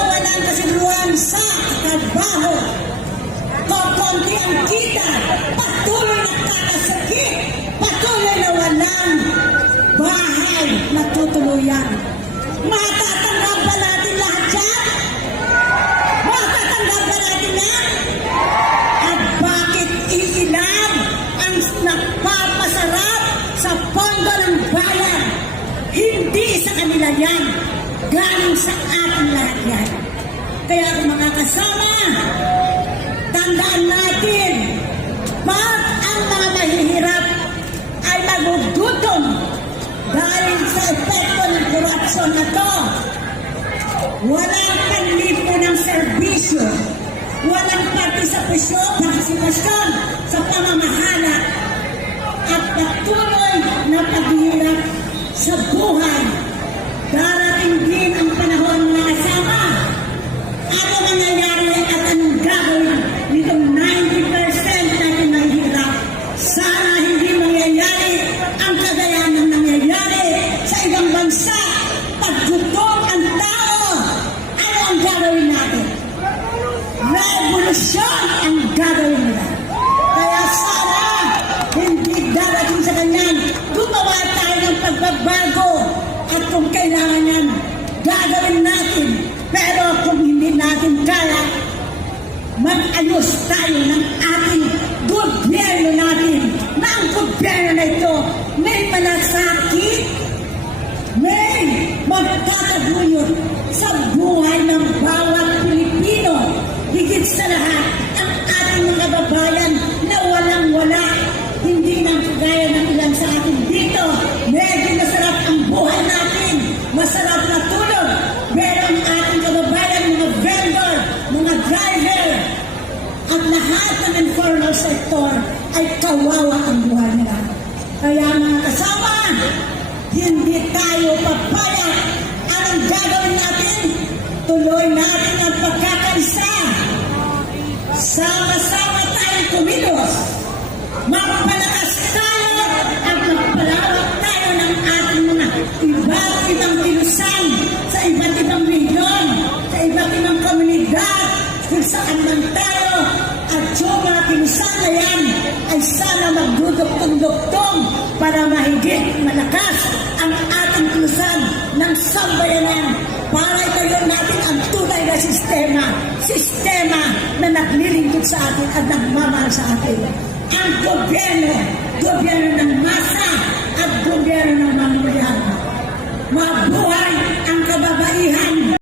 nawalan kasigluhan sa trabaho, kakunti ang kita, patuloy na kakasakit, patuloy na walang bahay na tutuluyan. Matatanggap ba natin lahat yan? Matatanggap ba natin yan? At bakit iilan ang nagpapasarap sa pondo ng bayan? Hindi sa kanila yan. Galing sa ating lahat yan. Kaya kung mga kasama, tandaan natin, pag ang mga mahihirap ay magugutom dahil sa epekto ng korupsyon na to, walang panlipo ng serbisyo, walang partisipasyon sa pamamahala at patuloy na paghihirap sa buhay. Darating din ang panahon na kasama. Ano mangyayari at anong gagawin nitong 90% natin mahihirap? Sana hindi mangyayari ang kagaya ng nangyayari sa ibang bansa. Paggutom ang tao, ano ang gagawin natin? Revolusyon ang gagawin nila. Kaya sana hindi darating sa ganyan. Gumawa tayo ng pagbabago at kung kailangan yan, gagawin natin. Pero kung hindi natin kaya, mag-ayos tayo ng ating gobyerno natin. Na ang gobyerno na ito may malasakit, may magkakaguyot sa buhay ng bawat Pilipino. Higit sa lahat, ang ating mga babayan na walang-wala. Hindi nang kagaya ng ilan sa atin dito. Medyo masarap ang buhay natin. Masarap na tulog. Pero ang ating kababayan, mga vendor, mga driver, at lahat ng informal sector ay kawawa ang buhay nila. Kaya mga kasama, hindi tayo papayag. Anong gagawin natin? Tuloy natin ang pagkakaisa. Sama-sama tayong kumilos. Magpalakas tayo at magpalawak tayo ng ating mga iba't ibang kilusan sa iba't ibang region, sa iba't ibang komunidad, kung saan man tayo. At yung mga kilusan na yan ay sana magdudugtong-dugtong para mahigit malakas ang ating kilusan ng sambayanan para itayo natin ang tunay na sistema na naglilingkod sa atin at nagmamahal sa atin. Ang gobyerno ng masa at gobyerno ng mamamayan. Mabuhay ang kababaihan!